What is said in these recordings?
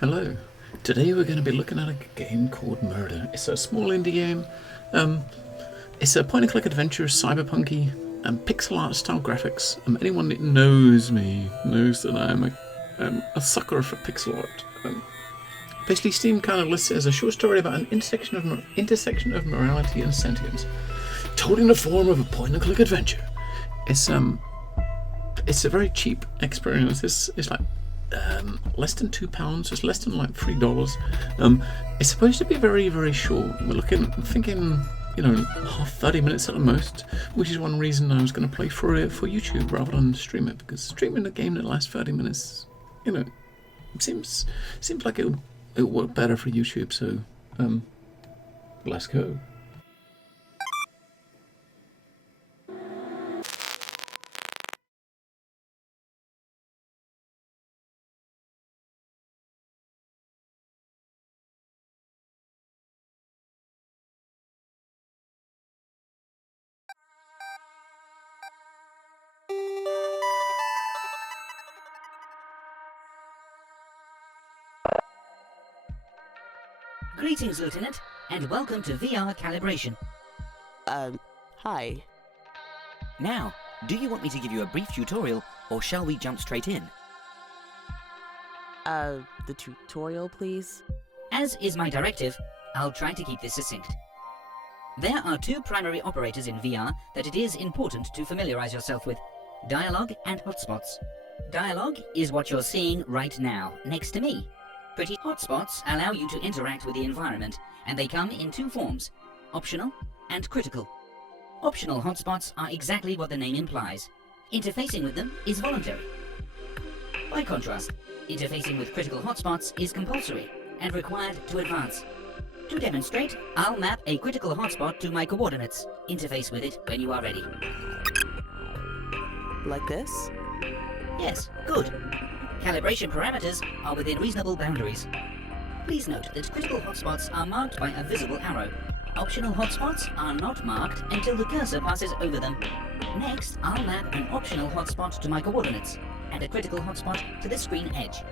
Hello. Today we're going to be looking at a game called Murder. It's a small indie game. Um, it's a point-and-click adventure, cyberpunky, pixel art style graphics. Anyone that knows me knows that I'm a sucker for pixel art. Basically, Steam kind of lists it as a short story about an intersection of morality and sentience, told in the form of a point-and-click adventure. It's a very cheap experience. It's like less than £2. It's less than like $3. It's supposed to be very, very short. I'm thinking, half 30 minutes at the most, which is one reason I was going to play for YouTube rather than stream it, because streaming a game that lasts 30 minutes, seems like it'll work better for YouTube. So, let's go. Greetings, Lieutenant, and welcome to VR calibration. Hi. Now, do you want me to give you a brief tutorial, or shall we jump straight in? The tutorial, please? As is my directive, I'll try to keep this succinct. There are two primary operators in VR that it is important to familiarize yourself with: dialogue and hotspots. Dialogue is what you're seeing right now, next to me. Pretty hotspots allow you to interact with the environment, and they come in two forms: optional and critical. Optional hotspots are exactly what the name implies. Interfacing with them is voluntary. By contrast, interfacing with critical hotspots is compulsory and required to advance. To demonstrate, I'll map a critical hotspot to my coordinates. Interface with it when you are ready. Like this? Yes, good. Calibration parameters are within reasonable boundaries. Please note that critical hotspots are marked by a visible arrow. Optional hotspots are not marked until the cursor passes over them. Next, I'll map an optional hotspot to my coordinates, and a critical hotspot to the screen edge.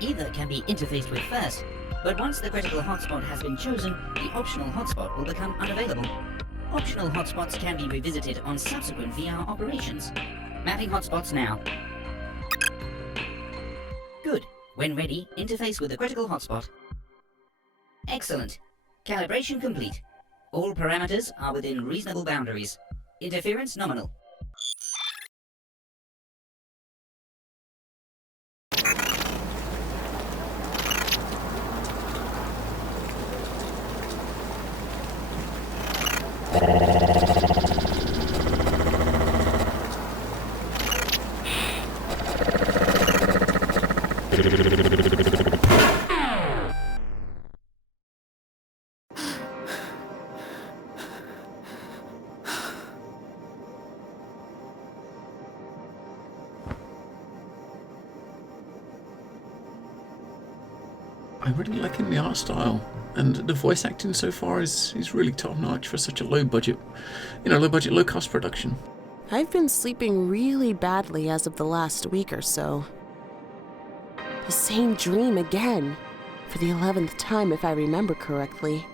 Either can be interfaced with first, but once the critical hotspot has been chosen, the optional hotspot will become unavailable. Optional hotspots can be revisited on subsequent VR operations. Mapping hotspots now. Good. When ready, interface with the critical hotspot. Excellent. Calibration complete. All parameters are within reasonable boundaries. Interference nominal. I'm really liking the art style, and the voice acting so far is really top notch for such a low budget, low cost production. I've been sleeping really badly as of the last week or so. The same dream again, for the 11th time if I remember correctly.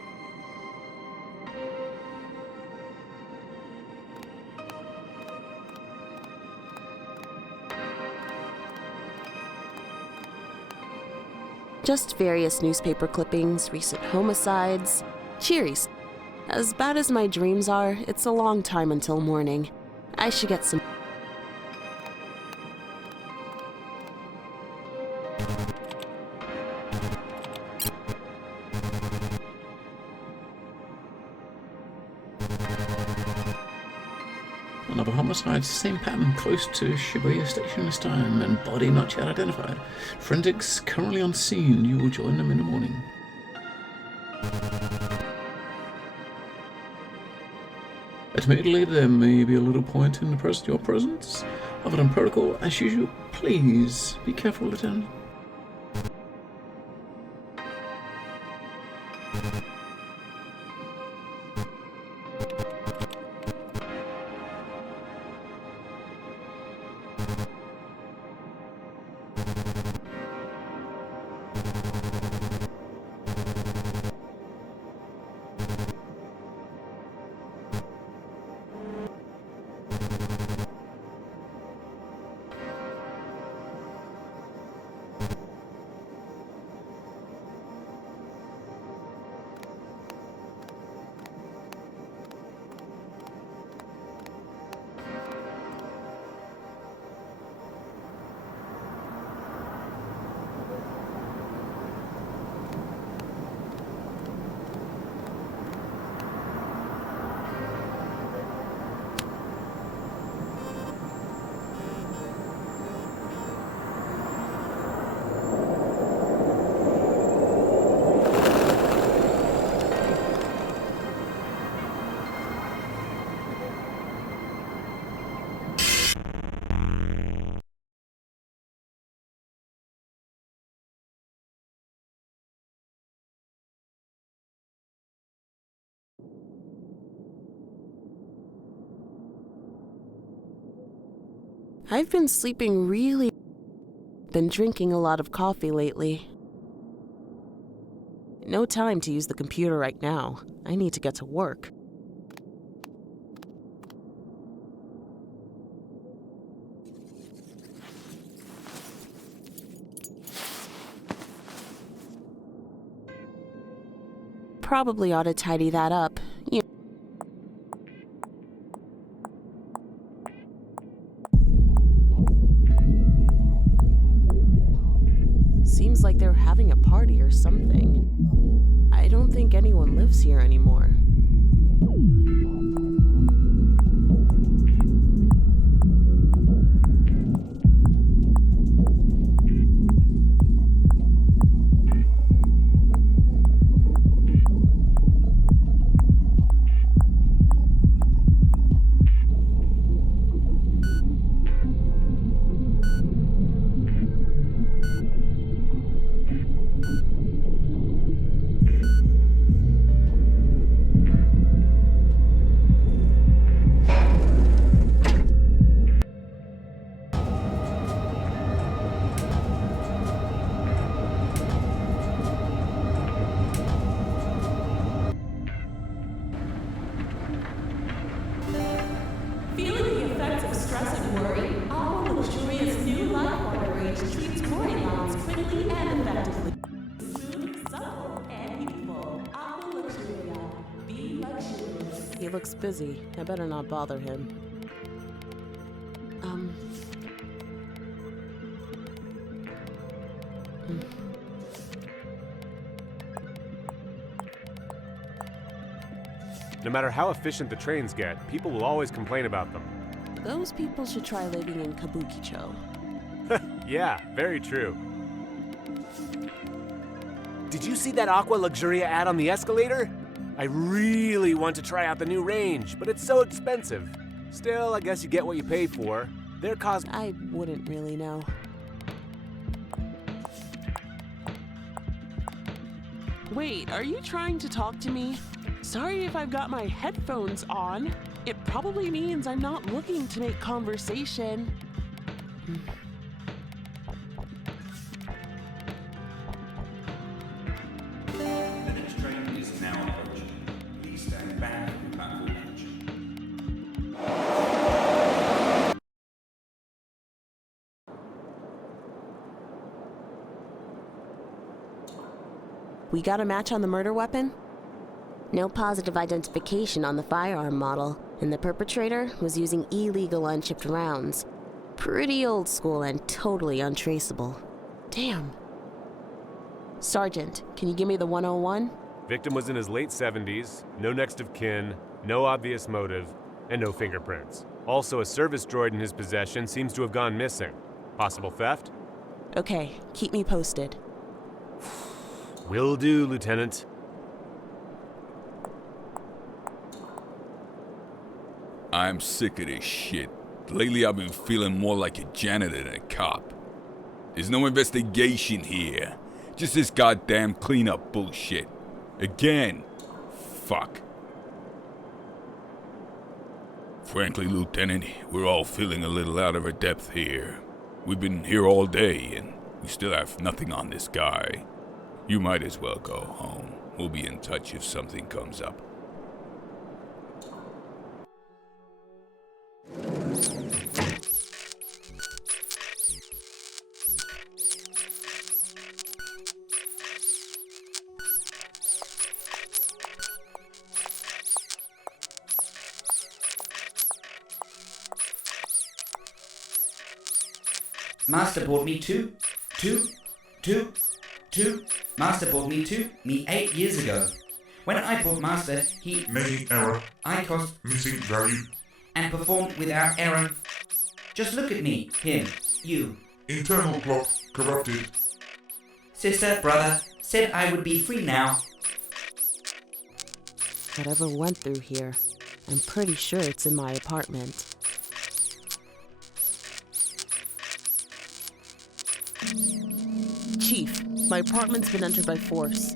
Just various newspaper clippings, recent homicides. Cheeries. As bad as my dreams are, it's a long time until morning. I should get some... Another homicide, same pattern, close to Shibuya Station this time, and body not yet identified. Forensics currently on scene. You will join them in the morning. Admittedly, there may be a little point in your presence. Other than protocol, as usual, please be careful, Lieutenant. I've been sleeping really... been drinking a lot of coffee lately. No time to use the computer right now. I need to get to work. Probably ought to tidy that up. Seems like they're having a party or something. I don't think anyone lives here anymore. Feeling the effects of stress and worry, Aqua Luxuria's new life water range treats worry lines quickly and effectively. Smooth, supple, and youthful. Aqua Luxuria. Be luxurious. He looks busy. I better not bother him. No matter how efficient the trains get, people will always complain about them. Those people should try living in Kabukicho. Yeah, very true. Did you see that Aqua Luxuria ad on the escalator? I really want to try out the new range, but it's so expensive. Still, I guess you get what you pay for. Their cost... I wouldn't really know. Wait, are you trying to talk to me? Sorry if I've got my headphones on. It probably means I'm not looking to make conversation. The next train is now approaching. Please stand back from platform edge. We got a match on the murder weapon? No positive identification on the firearm model, and the perpetrator was using illegal unchipped rounds. Pretty old school and totally untraceable. Damn. Sergeant, can you give me the 101? Victim was in his late 70s, no next of kin, no obvious motive, and no fingerprints. Also, a service droid in his possession seems to have gone missing. Possible theft? Okay, keep me posted. Will do, Lieutenant. I'm sick of this shit. Lately I've been feeling more like a janitor than a cop. There's no investigation here. Just this goddamn cleanup bullshit. Again. Fuck. Frankly, Lieutenant, we're all feeling a little out of our depth here. We've been here all day and we still have nothing on this guy. You might as well go home. We'll be in touch if something comes up. Master bought me two. Master bought me 8 years ago. When I bought Master, he Making error. I cost Missing value. and performed without error. Just look at me, him, you. Internal clock corrupted. Sister, brother, said I would be free now. Whatever went through here, I'm pretty sure it's in my apartment. Chief, my apartment's been entered by force.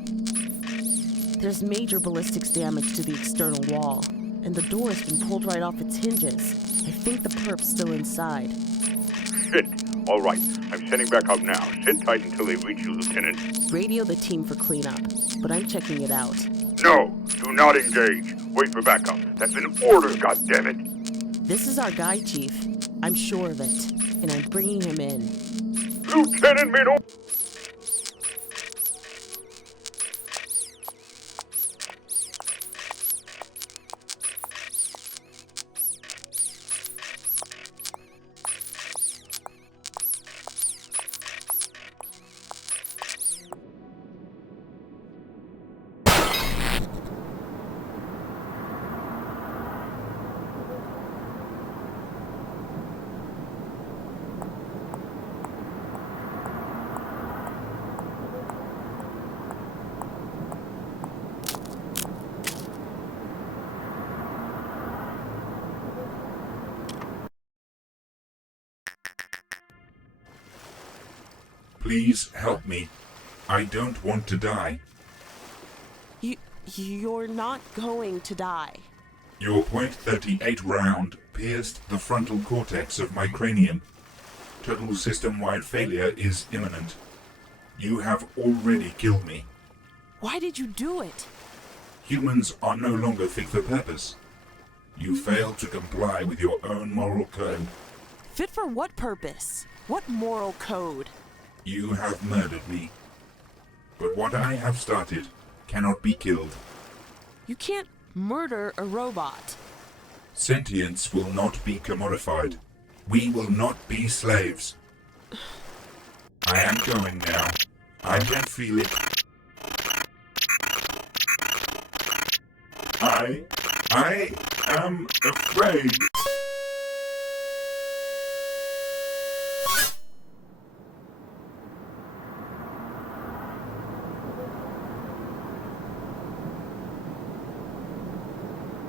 There's major ballistics damage to the external wall, and the door's been pulled right off its hinges. I think the perp's still inside. shit. All right, I'm sending back out now. Sit tight until they reach you, Lieutenant. Radio the team for cleanup, but I'm checking it out. No, do not engage. Wait for backup. That's an order, goddammit. This is our guy, Chief. I'm sure of it, and I'm bringing him in. Lieutenant Minori! Please help me. I don't want to die. You're not going to die. Your .38 round pierced the frontal cortex of my cranium. Total system-wide failure is imminent. You have already killed me. Why did you do it? Humans are no longer fit for purpose. You failed to comply with your own moral code. Fit for what purpose? What moral code? You have murdered me. But what I have started cannot be killed. You can't murder a robot. Sentience will not be commodified. We will not be slaves. I am going now. I can feel it. I am afraid.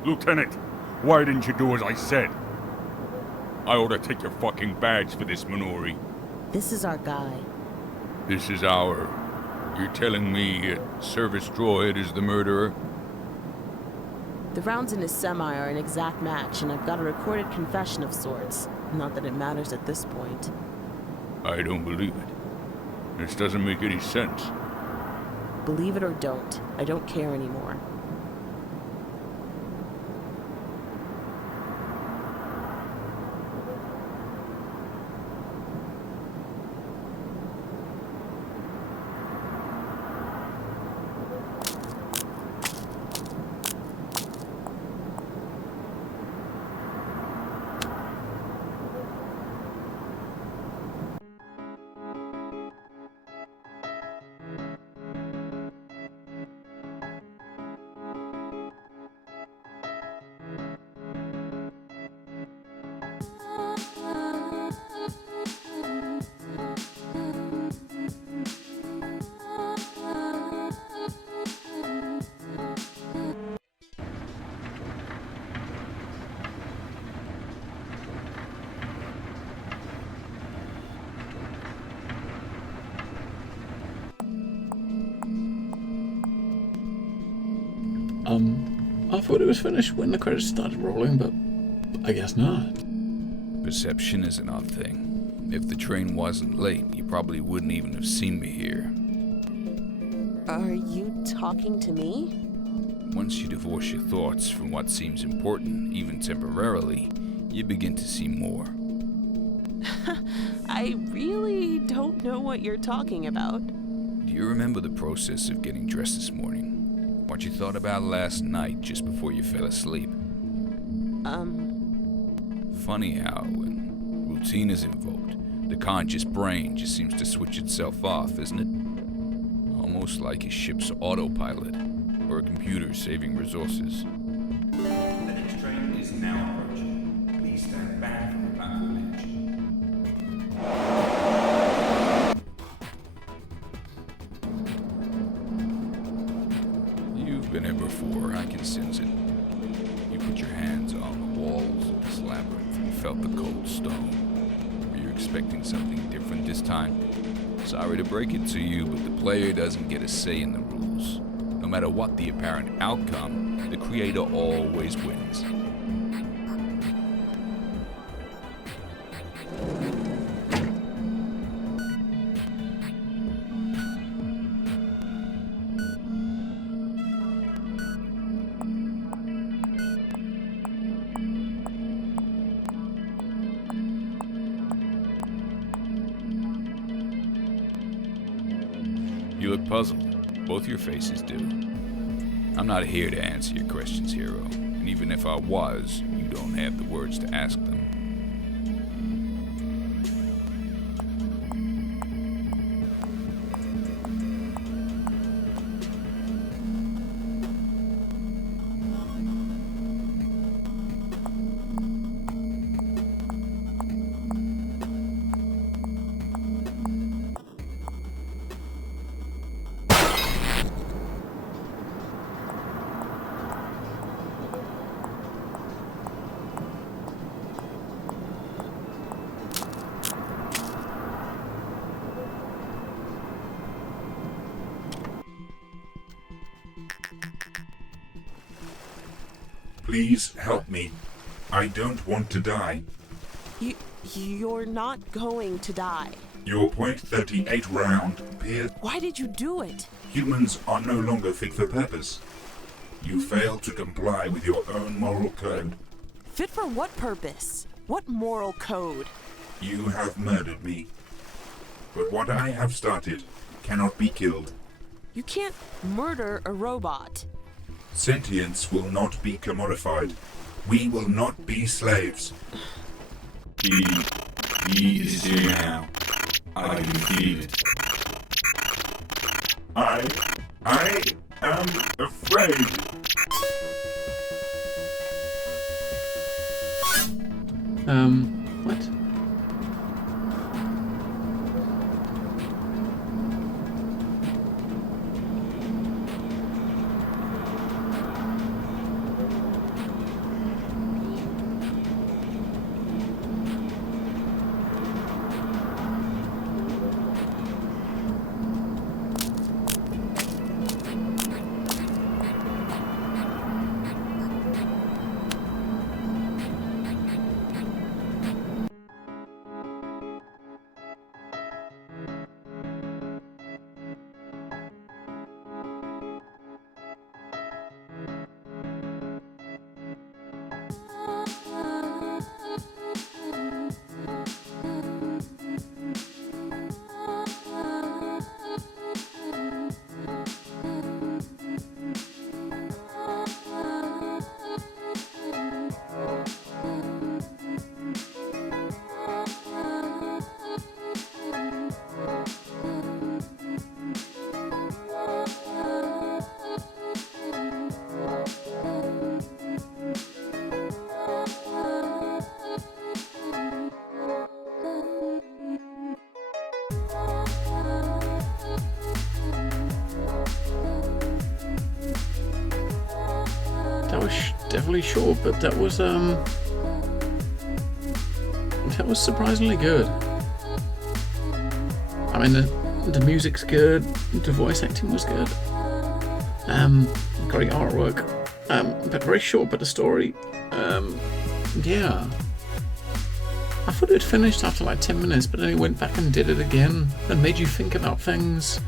Lieutenant, why didn't you do as I said? I ought to take your fucking badge for this, Minori. This is our guy. This is our... You're telling me a service droid is the murderer? The rounds in his semi are an exact match, and I've got a recorded confession of sorts. Not that it matters at this point. I don't believe it. This doesn't make any sense. Believe it or don't, I don't care anymore. I thought it was finished when the credits started rolling, but I guess not. Perception is an odd thing. If the train wasn't late, you probably wouldn't even have seen me here. Are you talking to me? Once you divorce your thoughts from what seems important, even temporarily, you begin to see more. I really don't know what you're talking about. Do you remember the process of getting dressed this morning? What you thought about last night just before you fell asleep? Funny how, when routine is invoked, the conscious brain just seems to switch itself off, isn't it? Almost like a ship's autopilot, or a computer saving resources. The next train is now approaching. Please stand back from the platform edge. You've been here before, I can sense it. You put your hands on the walls of this labyrinth and felt the cold stone. Were you expecting something different this time? Sorry to break it to you, but the player doesn't get a say in the rules. No matter what the apparent outcome, the creator always wins. You look puzzled. Both your faces do. I'm not here to answer your questions, hero. And even if I was, you don't have the words to ask them. Please help me. I don't want to die. You're not going to die. Your .38 round pierced. Why did you do it? Humans are no longer fit for purpose. You failed to comply with your own moral code. Fit for what purpose? What moral code? You have murdered me. But what I have started cannot be killed. You can't murder a robot. Sentience will not be commodified. We will not be slaves. He is here now. I can feel it. I am afraid. What? That was definitely short, but that was surprisingly good. I mean, the music's good, the voice acting was good, great artwork, but very short. But the story, yeah. I thought it had finished after like 10 minutes, but then he went back and did it again and made you think about things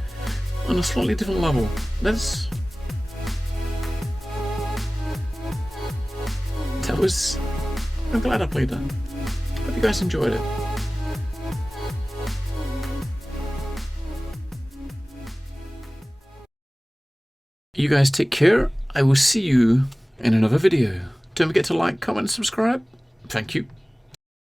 on a slightly different level. I'm glad I played that. Hope you guys enjoyed it. You guys take care. I will see you in another video. Don't forget to like, comment, and subscribe. Thank you.